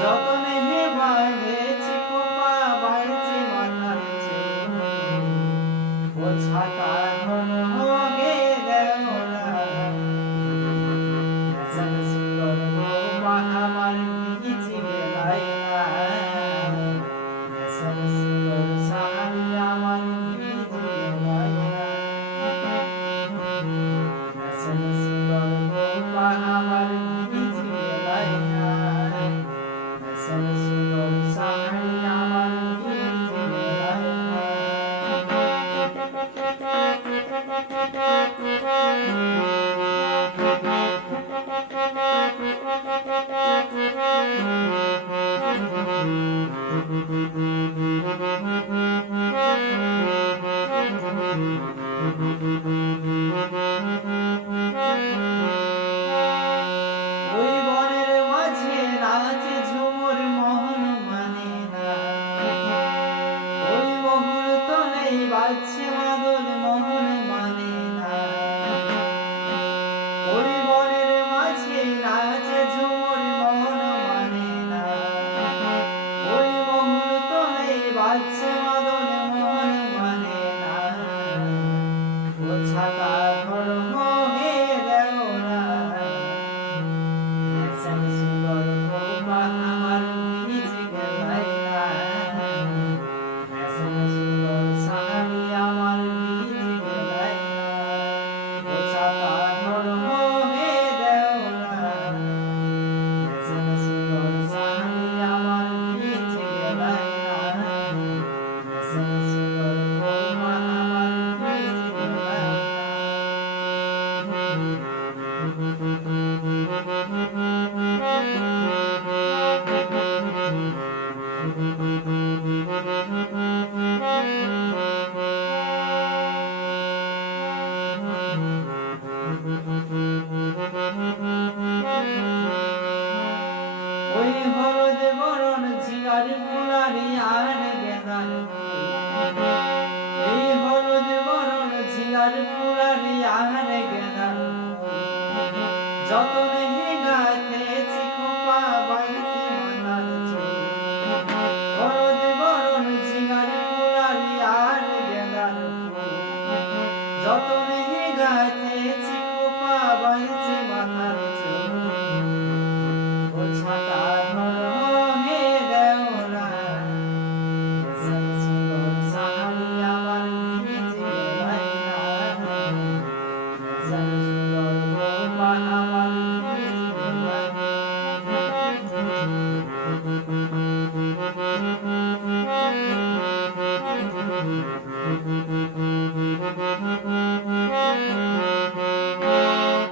যতনে হে বাইরেছি খোপা বাইরেছি মাথার চুল ও ছাতা ধরো গে দেওরা কেসন সুন্দর খোপা আমার ভিজি বেলায় না কেসন সুন্দর সাহারি আমার ভিজি বেলায় না কেসন সুন্দর খোপা আমার ভিজি বেলায় না কেসন সুন্দর সাহারি আমার ভিজি বেলায় না ওই বনের মাঝে নাচে ঝুমুর মোহন মানে না ওই বহুর তলেই বাজছে মাদল মোহন মানে না ওই বনের মাঝে নাচে ঝুমুর মোহন মানে না ওই বহুর তলেই বাজছে মাদল মোহন মানে না ও ছাতা ধরো হে দেওরা কেসন সুন্দর খোপা আমার ভিজি বেলায় না কেসন সুন্দর সাহারি আমার ভিজি বেলায় না ও ছাতা ধরো হে দেওরা কেসন সুন্দর সাহারি আমার ভিজি বেলায় না কেসন সুন্দর খোপা আমার ভিজি বেলায় না ওই হলুদ বরণ ঝিঙার ফুলারি আর গেঁদার এই হলুদ বরণ ঝিঙার ফুলারি আর গেঁদার যতনে হে গাইতেছি খোপা বাইরেছি মাথার চুল হলুদ বরণ ঝিঙার ফুলারি আর গেঁদার যতনে হে গাইতেছি খোপা বাইরেছি মাথার চুল ও ছাতা ধরো হে দেওরা কেসন সুন্দর সাহারি আমার ভিজি বেলায় না কেসন সুন্দর খোপা আমার ভিজি বেলায় না